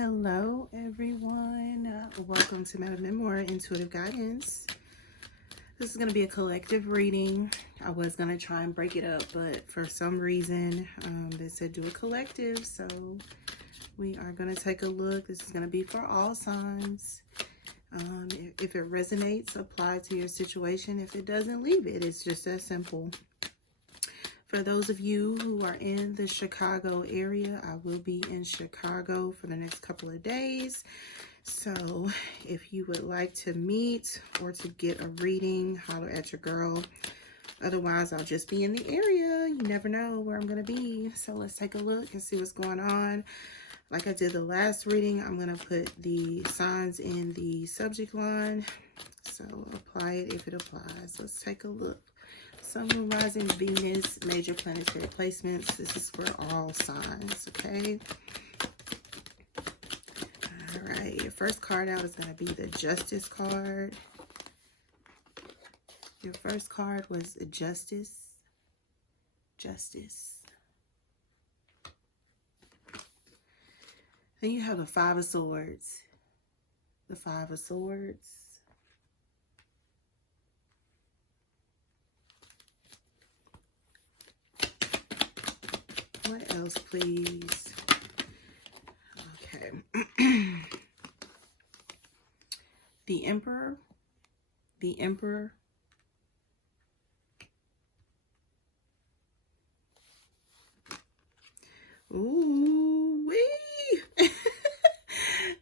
Hello, everyone. Welcome to MadamMemoir Intuitive Guidance. This is going to be a collective reading. I was going to try and break it up, but for some reason, they said do a collective. So we are going to take a look. This is going to be for all signs. If it resonates, apply to your situation. If it doesn't, leave it. It's just that simple. For those of you who are in the Chicago area, I will be in Chicago for the next couple of days. So if you would like to meet or to get a reading, holler at your girl. Otherwise, I'll just be in the area. You never know where I'm going to be. So let's take a look and see what's going on. Like I did the last reading, I'm going to put the signs in the subject line. So apply it if it applies. Let's take a look. Sun, Moon, Rising, Venus, major planetary placements. This is for all signs, okay? All right, your first card out is going to be the Justice card. Your first card was Justice. Justice. Then you have the Five of Swords. The Five of Swords. What else, please? Okay. The Emperor. The Emperor. Ooh, wee.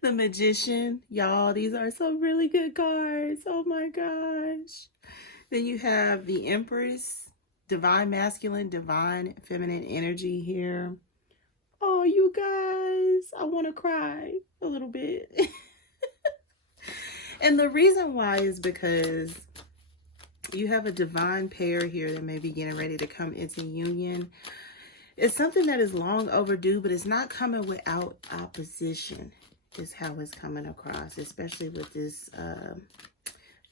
The Magician. Y'all, these are some really good cards. Oh my gosh. Then you have the Empress. Divine masculine, divine feminine energy here. Oh, you guys, I want to cry a little bit. And the reason why is because you have a divine pair here that may be getting ready to come into union. It's something that is long overdue, but it's not coming without opposition, is how it's coming across, especially with this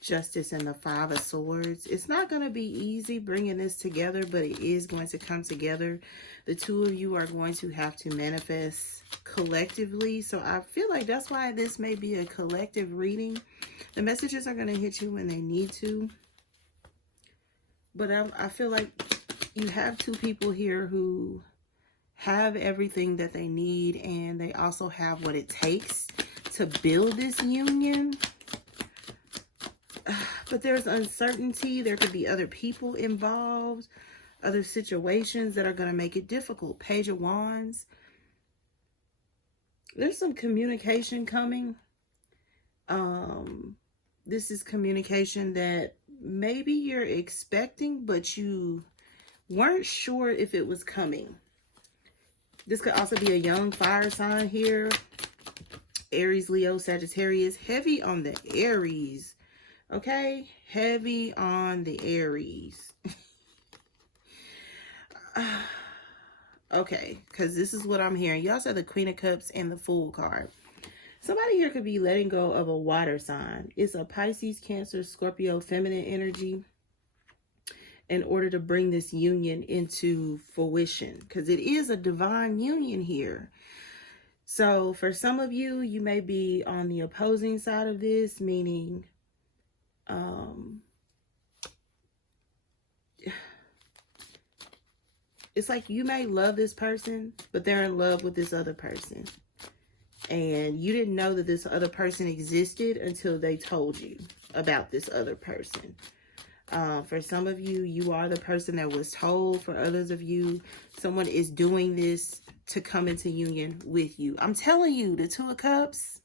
Justice and the Five of Swords. It's not going to be easy bringing this together, but it is going to come together. The two of you are going to have to manifest collectively. So I feel like that's why this may be a collective reading. The messages are going to hit you when they need to. But I feel like you have two people here who have everything that they need, and they also have what it takes to build this union. But there's uncertainty. There could be other people involved, other situations that are going to make it difficult. Page of Wands. There's some communication coming. This is communication that maybe you're expecting, but you weren't sure if it was coming. This could also be a young fire sign here. Aries, Leo, Sagittarius. Heavy on the Aries. Okay, heavy on the Aries. Okay, because this is what I'm hearing. You also have the Queen of Cups and the Fool card. Somebody here could be letting go of a water sign. It's a Pisces, Cancer, Scorpio, feminine energy in order to bring this union into fruition, because it is a divine union here. So for some of you, you may be on the opposing side of this, meaning it's like you may love this person, but they're in love with this other person. And you didn't know that this other person existed until they told you about this other person. For some of you, you are the person that was told. For others of you, someone is doing this to come into union with you. I'm telling you, the Two of Cups...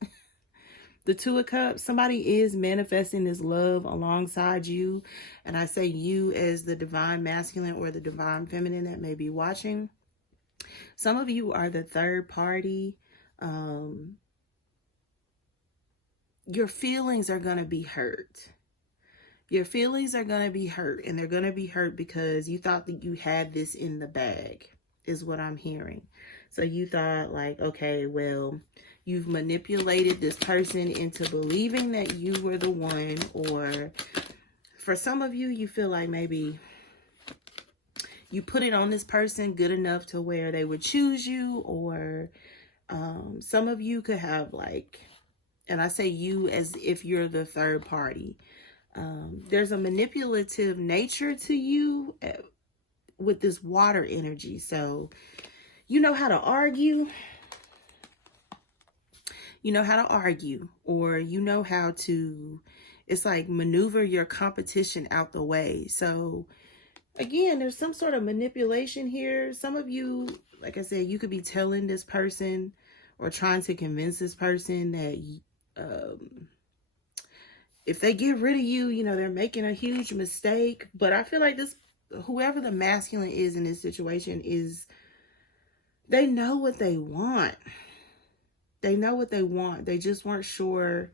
The Two of Cups, somebody is manifesting this love alongside you. And I say you as the divine masculine or the divine feminine that may be watching. Some of you are the third party. Your feelings are going to be hurt. Your feelings are going to be hurt. And they're going to be hurt because you thought that you had this in the bag, is what I'm hearing. So you thought like, okay, well, you've manipulated this person into believing that you were the one. Or for some of you, you feel like maybe you put it on this person good enough to where they would choose you, or Some of you could have like, and I say you as if you're the third party. There's a manipulative nature to you with this water energy. So you know how to argue. You know how to argue, or you know how to, it's like maneuver your competition out the way. So again, there's some sort of manipulation here. Some of you, like I said, you could be telling this person or trying to convince this person that if they get rid of you, you know, they're making a huge mistake. But I feel like this, whoever the masculine is in this situation, is, they know what they want. They know what they want. They just weren't sure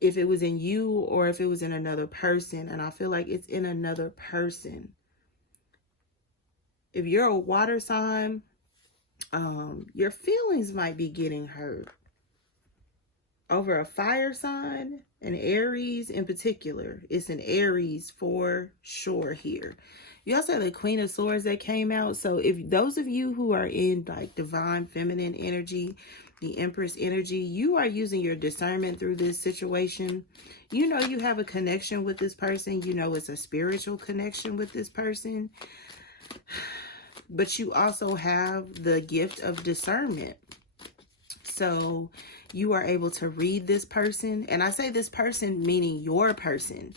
if it was in you or if it was in another person. And I feel like it's in another person. If you're a water sign, your feelings might be getting hurt over a fire sign, an Aries in particular. It's an Aries for sure here. You also have the Queen of Swords that came out. So if those of you who are in like divine feminine energy, the Empress energy, you are using your discernment through this situation. You know you have a connection with this person. You know it's a spiritual connection with this person. But you also have the gift of discernment. So you are able to read this person. And I say this person meaning your person,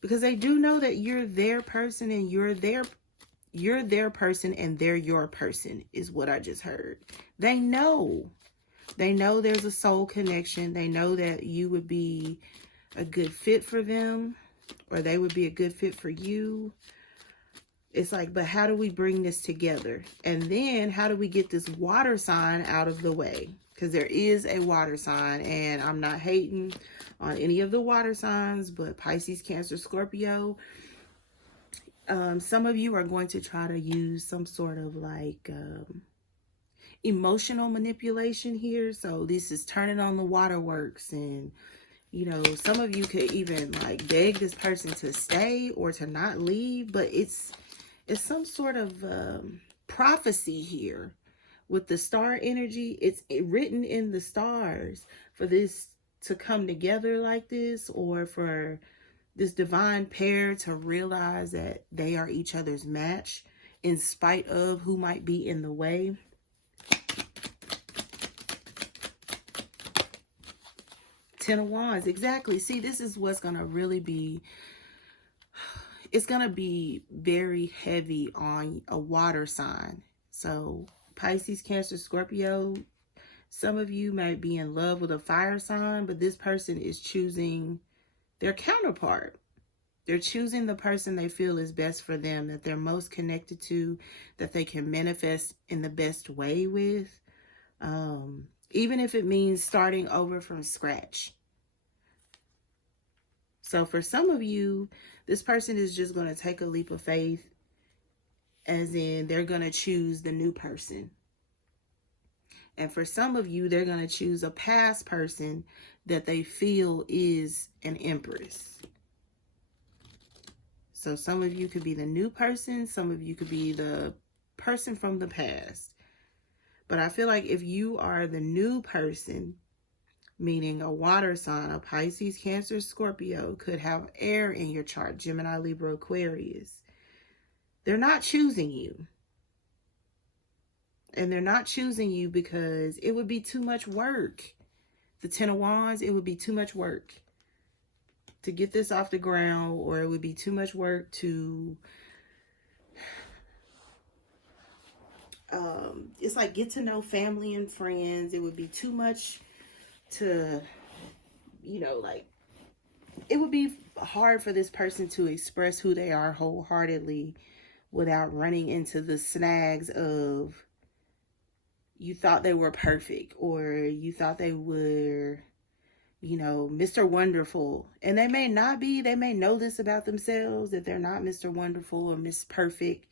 because they do know that you're their person and you're their person and they're your person, is what I just heard. They know there's a soul connection. They know that you would be a good fit for them, or they would be a good fit for you. It's like, but how do we bring this together? And then how do we get this water sign out of the way? Because there is a water sign, and I'm not hating on any of the water signs, but Pisces, Cancer, Scorpio, some of you are going to try to use some sort of like emotional manipulation here. So this is turning on the waterworks, and you know, some of you could even like beg this person to stay or to not leave, but it's some sort of prophecy here with the star energy. It's written in the stars for this to come together like this, or for this divine pair to realize that they are each other's match in spite of who might be in the way. Ten of Wands, exactly. See, this is what's going to really be, it's going to be very heavy on a water sign. So Pisces, Cancer, Scorpio, some of you might be in love with a fire sign, but this person is choosing their counterpart. They're choosing the person they feel is best for them, that they're most connected to, that they can manifest in the best way with, even if it means starting over from scratch. So for some of you, this person is just going to take a leap of faith, as in they're going to choose the new person. And for some of you, they're going to choose a past person that they feel is an empress. So some of you could be the new person. Some of you could be the person from the past. But I feel like if you are the new person, meaning a water sign, a Pisces, Cancer, Scorpio, could have air in your chart, Gemini, Libra, Aquarius. They're not choosing you. And they're not choosing you because it would be too much work. The Ten of Wands, it would be too much work to get this off the ground, or it would be too much work to, it's like get to know family and friends. It would be too much to, you know, like, it would be hard for this person to express who they are wholeheartedly without running into the snags of, you thought they were perfect, or you thought they were, you know, Mr. Wonderful. And they may not be. They may know this about themselves, that they're not Mr. Wonderful or Miss Perfect.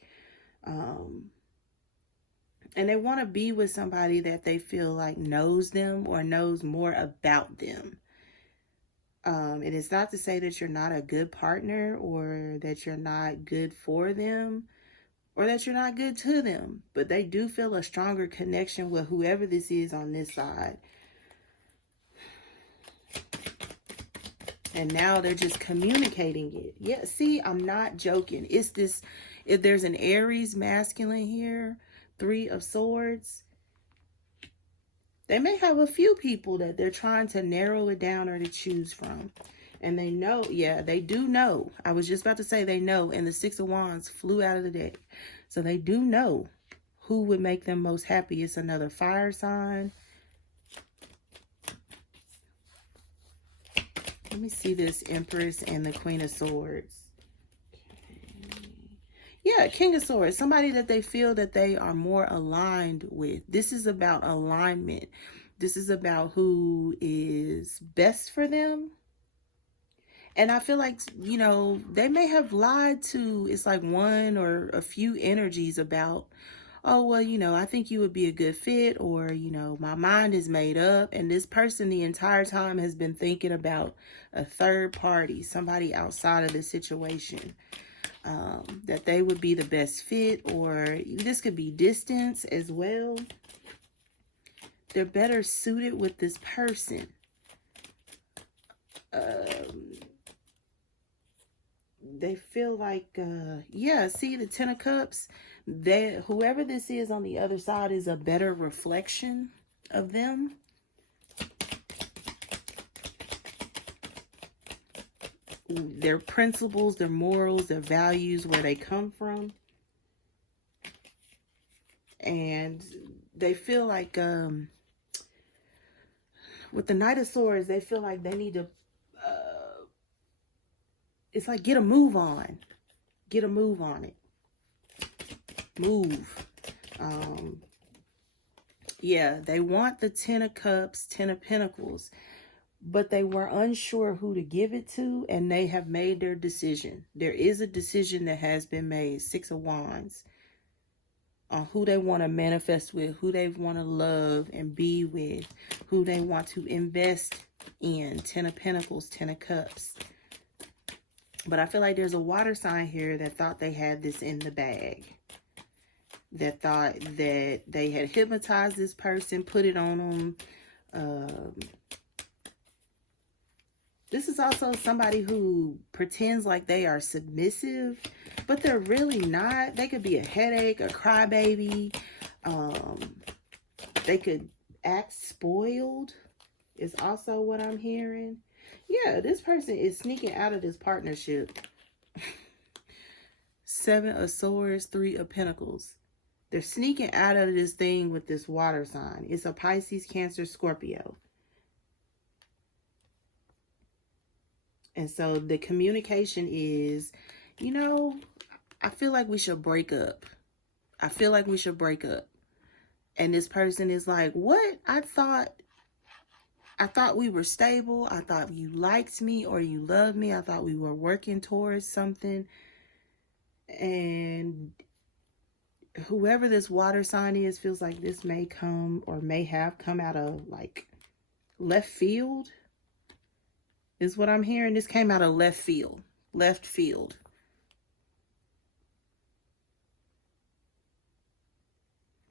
And they want to be with somebody that they feel like knows them or knows more about them. And it's not to say that you're not a good partner or that you're not good for them or that you're not good to them. But they do feel a stronger connection with whoever this is on this side. And now they're just communicating it. Yeah, see, I'm not joking. It's this, if there's an Aries masculine here, 3 of Swords, they may have a few people that they're trying to narrow it down or to choose from. And they know, yeah, they do know. I was just about to say they know, and the 6 of Wands flew out of the deck. So they do know who would make them most happy. It's another fire sign. Let me see this Empress and the Queen of Swords. Okay. Yeah, King of Swords. Somebody that they feel that they are more aligned with. This is about alignment. This is about who is best for them. And I feel like, you know, they may have lied to, it's like one or a few energies about, oh, well, you know, I think you would be a good fit, or, you know, my mind is made up. And this person the entire time has been thinking about a third party, somebody outside of the situation, that they would be the best fit, or this could be distance as well. They're better suited with this person. They feel like, yeah, see the 10 of Cups, that whoever this is on the other side is a better reflection of them. Their principles, their morals, their values, where they come from. And they feel like, with the Knight of Swords, they feel like they need to, it's like get a move on. Get a move on it. Move. Yeah, they want the 10 of Cups, 10 of Pentacles, but they were unsure who to give it to, and they have made their decision. There is a decision that has been made, 6 of Wands, on who they want to manifest with, who they want to love and be with, who they want to invest in, 10 of Pentacles, 10 of Cups. But I feel like there's a water sign here that thought they had this in the bag. That thought that they had hypnotized this person, put it on them. This is also somebody who pretends like they are submissive, but they're really not. They could be a headache, a crybaby. They could act spoiled, is also what I'm hearing. Yeah, this person is sneaking out of this partnership. 7 of Swords, 3 of Pentacles. They're sneaking out of this thing with this water sign. It's a Pisces, Cancer, Scorpio. And so the communication is, you know, I feel like we should break up. I feel like we should break up. And this person is like, what? I thought we were stable. I thought you liked me or you loved me. I thought we were working towards something. And whoever this water sign is feels like this may come or may have come out of like left field, is what I'm hearing. This came out of left field. Left field.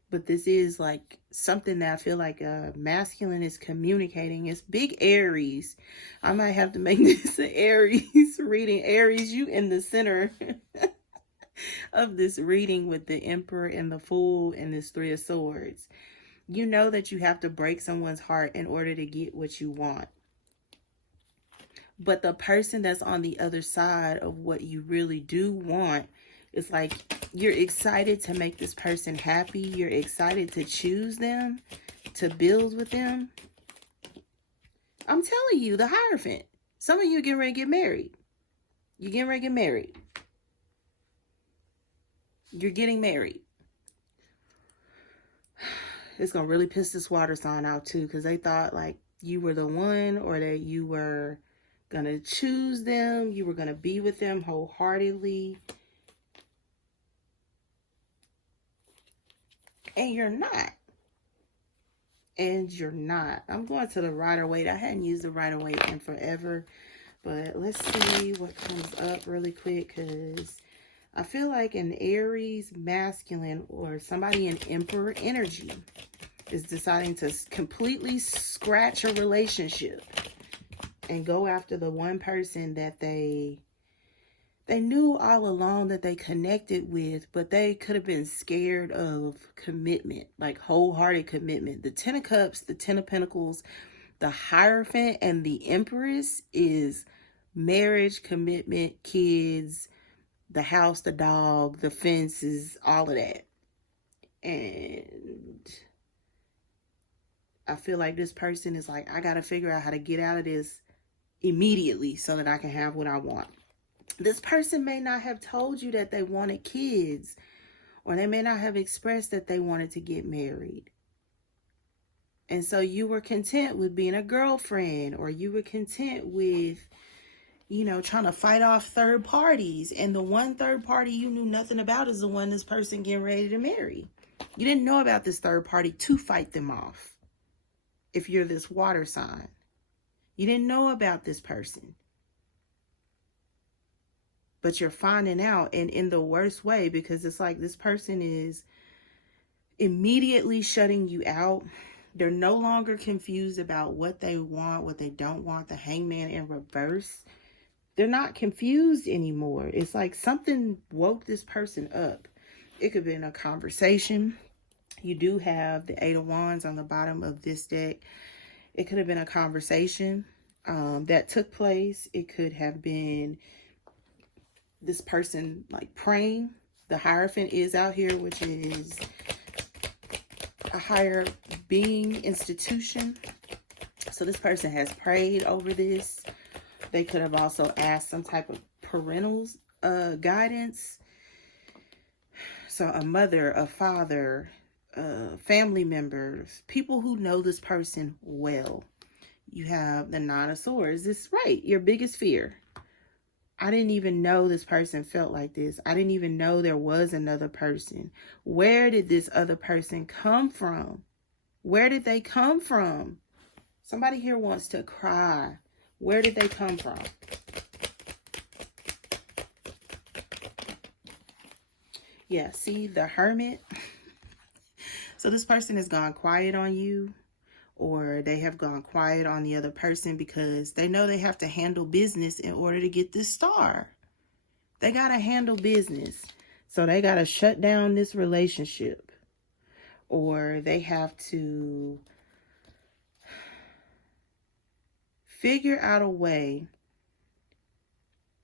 But this is like something that I feel like masculine is communicating. It's big Aries. I might have to make this an Aries reading. Aries, you in the center of this reading with the Emperor and the Fool and this 3 of Swords. You know that you have to break someone's heart in order to get what you want. But the person that's on the other side of what you really do want, it's like you're excited to make this person happy. You're excited to choose them, to build with them. I'm telling you, the Hierophant. Some of you are getting ready to get married. You're getting ready to get married. You're getting married. It's going to really piss this water sign out too, because they thought like you were the one, or that you were going to choose them. You were going to be with them wholeheartedly. And you're not. And you're not. I'm going to the Rider-Waite. I hadn't used the Rider-Waite in forever. But let's see what comes up really quick, because I feel like an Aries masculine or somebody in Emperor energy is deciding to completely scratch a relationship and go after the one person that they knew all along that they connected with, but they could have been scared of commitment, like wholehearted commitment. The Ten of Cups, the Ten of Pentacles, the Hierophant, and the Empress is marriage, commitment, kids, the house, the dog, the fences, all of that. And I feel like this person is like, I got to figure out how to get out of this immediately so that I can have what I want. This person may not have told you that they wanted kids, or they may not have expressed that they wanted to get married. And so you were content with being a girlfriend, or you were content with, you know, trying to fight off third parties. And the one third party you knew nothing about is the one this person getting ready to marry. You didn't know about this third party to fight them off. If you're this water sign, you didn't know about this person. But you're finding out, and in the worst way, because it's like this person is immediately shutting you out. They're no longer confused about what they want, what they don't want. The Hangman in reverse. They're not confused anymore. It's like something woke this person up. It could have been a conversation. You do have the Eight of Wands on the bottom of this deck. It could have been a conversation that took place. It could have been this person like praying. The Hierophant is out here, which is a higher being institution. So this person has prayed over this. They could have also asked some type of parental guidance. So a mother, a father, family members, people who know this person well. You have the Nine of Swords. This is right, your biggest fear. I didn't even know this person felt like this. I didn't even know there was another person. Where did this other person come from? Where did they come from? Somebody here wants to cry. Where did they come from? Yeah, see the Hermit. So this person has gone quiet on you, or they have gone quiet on the other person because they know they have to handle business in order to get this star. They got to handle business. So they got to shut down this relationship, or they have to figure out a way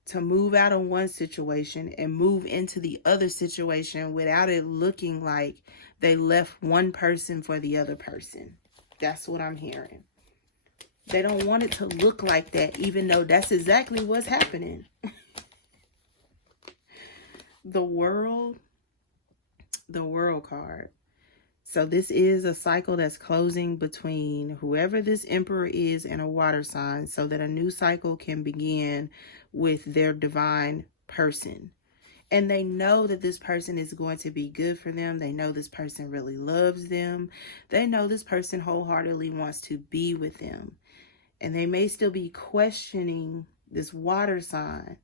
to move out of one situation and move into the other situation without it looking like they left one person for the other person. That's what I'm hearing. They don't want it to look like that, even though that's exactly what's happening. The World card. So this is a cycle that's closing between whoever this Emperor is and a water sign, so that a new cycle can begin with their divine person. And they know that this person is going to be good for them. They know this person really loves them. They know this person wholeheartedly wants to be with them. And they may still be questioning this water sign.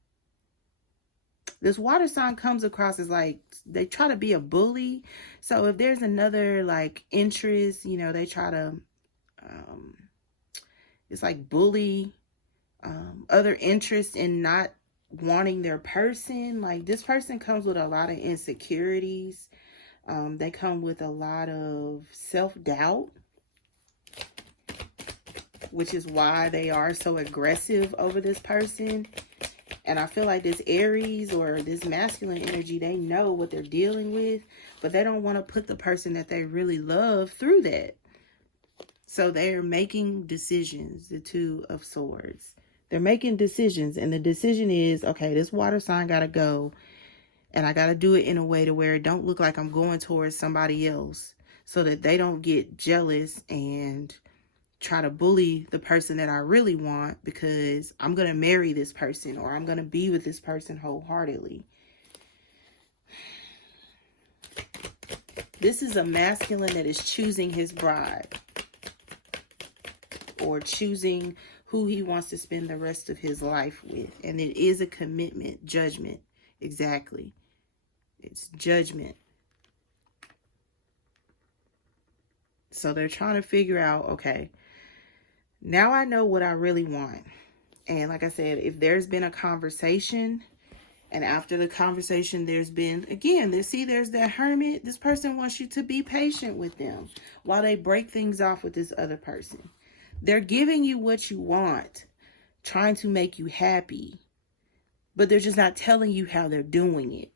This water sign comes across as like they try to be a bully. So if there's another like interest, you know, they try to, it's like bully other interests in not wanting their person. Like this person comes with a lot of insecurities. They come with a lot of self-doubt, which is why they are so aggressive over this person. And I feel like this Aries or this masculine energy, they know what they're dealing with, but they don't want to put the person that they really love through that. So they're making decisions, the Two of Swords. They're making decisions, and the decision is, okay, this water sign got to go, and I got to do it in a way to where it don't look like I'm going towards somebody else, so that they don't get jealous and try to bully the person that I really want, because I'm going to marry this person, or I'm going to be with this person wholeheartedly. This is a masculine that is choosing his bride, or choosing who he wants to spend the rest of his life with. And it is a commitment, judgment. Exactly. It's judgment. So they're trying to figure out, okay, now I know what I really want. And like I said, if there's been a conversation, and after the conversation, there's been, again, there's that hermit. This person wants you to be patient with them while they break things off with this other person. They're giving you what you want, trying to make you happy, but they're just not telling you how they're doing it.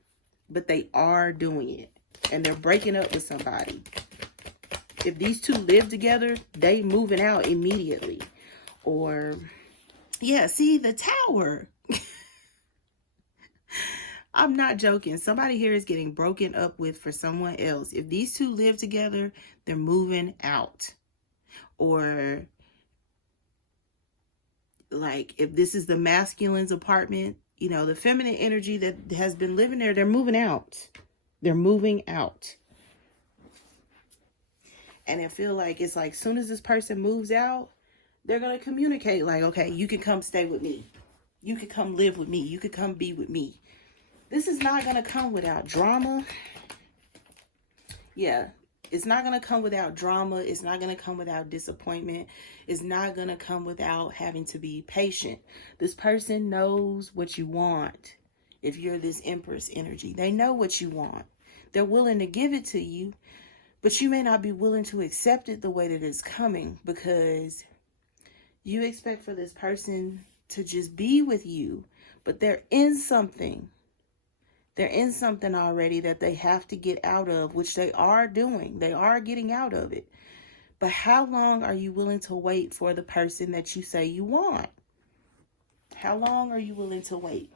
But they are doing it, and they're breaking up with somebody. If these two live together, they moving out immediately. Or, yeah, see, the Tower. I'm not joking. Somebody here is getting broken up with for someone else. If these two live together, they're moving out. Or, like, if this is the masculine's apartment, you know, the feminine energy that has been living there, they're moving out. They're moving out. And I feel like it's like, soon as this person moves out, they're going to communicate like, okay, you can come stay with me. You could come live with me. You could come be with me. This is not going to come without drama. Yeah, it's not going to come without drama. It's not going to come without disappointment. It's not going to come without having to be patient. This person knows what you want. If you're this Empress energy, they know what you want. They're willing to give it to you, but you may not be willing to accept it the way that it's coming, because you expect for this person to just be with you, but they're in something. They're in something already that they have to get out of, which they are doing. They are getting out of it. But how long are you willing to wait for the person that you say you want? How long are you willing to wait?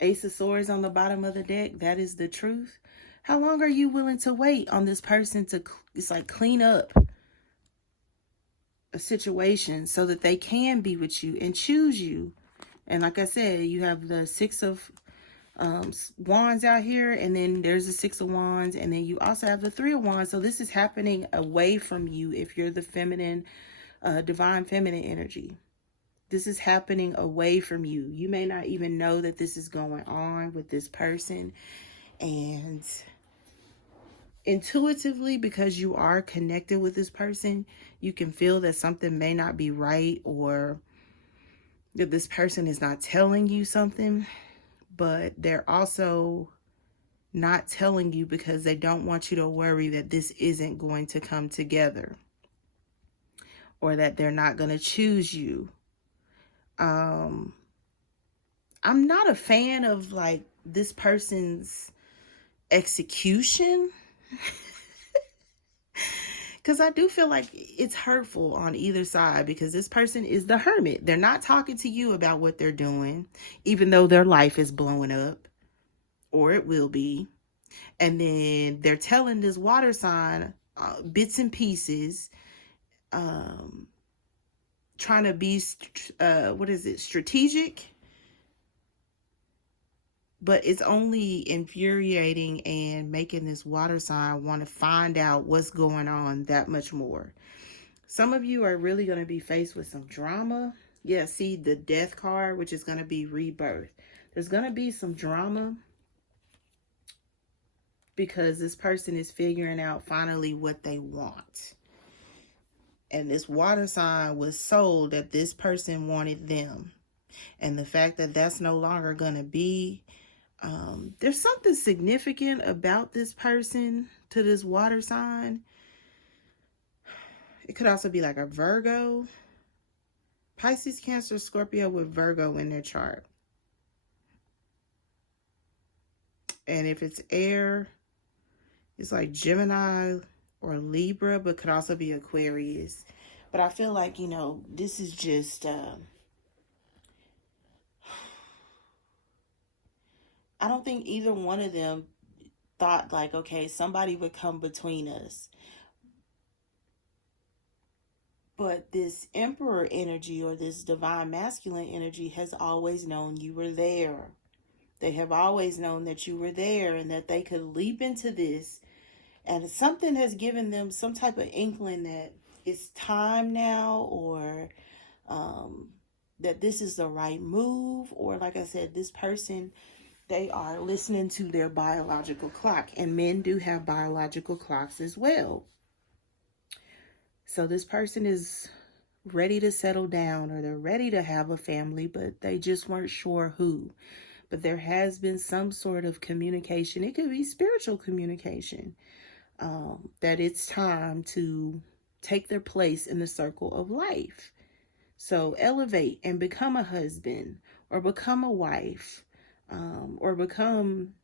Ace of Swords on the bottom of the deck. That is the truth. How long are you willing to wait on this person to, it's like, clean up a situation so that they can be with you and choose you? And like I said, you have the Six of Wands out here, and then there's the Six of Wands, and then you also have the Three of Wands. So this is happening away from you if you're the feminine, divine feminine energy. This is happening away from you. You may not even know that this is going on with this person. And intuitively, because you are connected with this person, you can feel that something may not be right, or that this person is not telling you something, but they're also not telling you because they don't want you to worry that this isn't going to come together, or that they're not going to choose you. I'm not a fan of like this person's execution, because I do feel like it's hurtful on either side, because this person is the hermit. They're not talking to you about what they're doing, even though their life is blowing up, or it will be. And then they're telling this water sign bits and pieces, trying to be, strategic. But it's only infuriating and making this water sign want to find out what's going on that much more. Some of you are really going to be faced with some drama. Yeah, see the Death card, which is going to be rebirth. There's going to be some drama, because this person is figuring out finally what they want. And this water sign was sold that this person wanted them. And the fact that that's no longer going to be, there's something significant about this person to this water sign. It could also be like a Virgo, Pisces, Cancer, Scorpio with Virgo in their chart. And if it's air, it's like Gemini or Libra, but could also be Aquarius. But I feel like, this is just, I don't think either one of them thought like, okay, somebody would come between us. But this Emperor energy, or this divine masculine energy, has always known you were there. They have always known that you were there, and that they could leap into this. And something has given them some type of inkling that it's time now, or that this is the right move. Or like I said, this person they are listening to their biological clock. And men do have biological clocks as well. So this person is ready to settle down, or they're ready to have a family, but they just weren't sure who. But there has been some sort of communication. It could be spiritual communication, that it's time to take their place in the circle of life. So elevate and become a husband, or become a wife, or become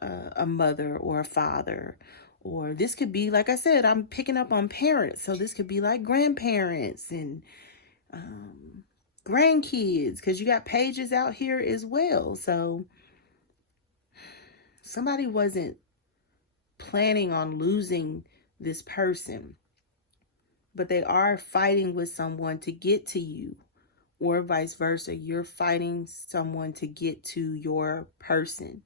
a mother or a father. Or this could be, like I said, I'm picking up on parents. So this could be like grandparents and grandkids, because you got pages out here as well. So somebody wasn't planning on losing this person, but they are fighting with someone to get to you, or vice versa. You're fighting someone to get to your person.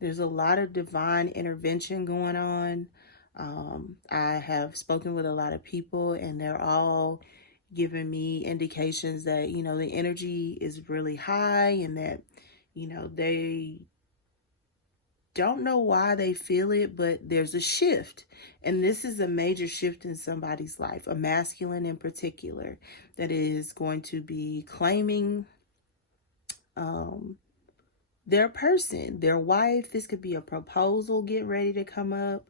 There's a lot of divine intervention going on. I have spoken with a lot of people, and they're all giving me indications that, the energy is really high, and that, they don't know why they feel it, but there's a shift. And this is a major shift in somebody's life, a masculine in particular, that is going to be claiming their person, their wife. This could be a proposal get ready to come up.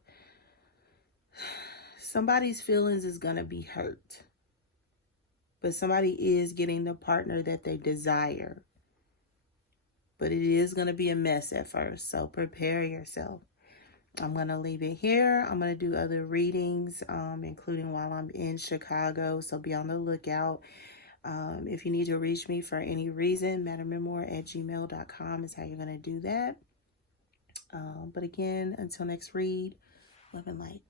Somebody's feelings is going to be hurt, but somebody is getting the partner that they desire. But it is going to be a mess at first, so prepare yourself. I'm going to leave it here. I'm going to do other readings, including while I'm in Chicago, so be on the lookout. If you need to reach me for any reason, MadamMemoir@gmail.com is how you're going to do that. But again, until next read, love and light.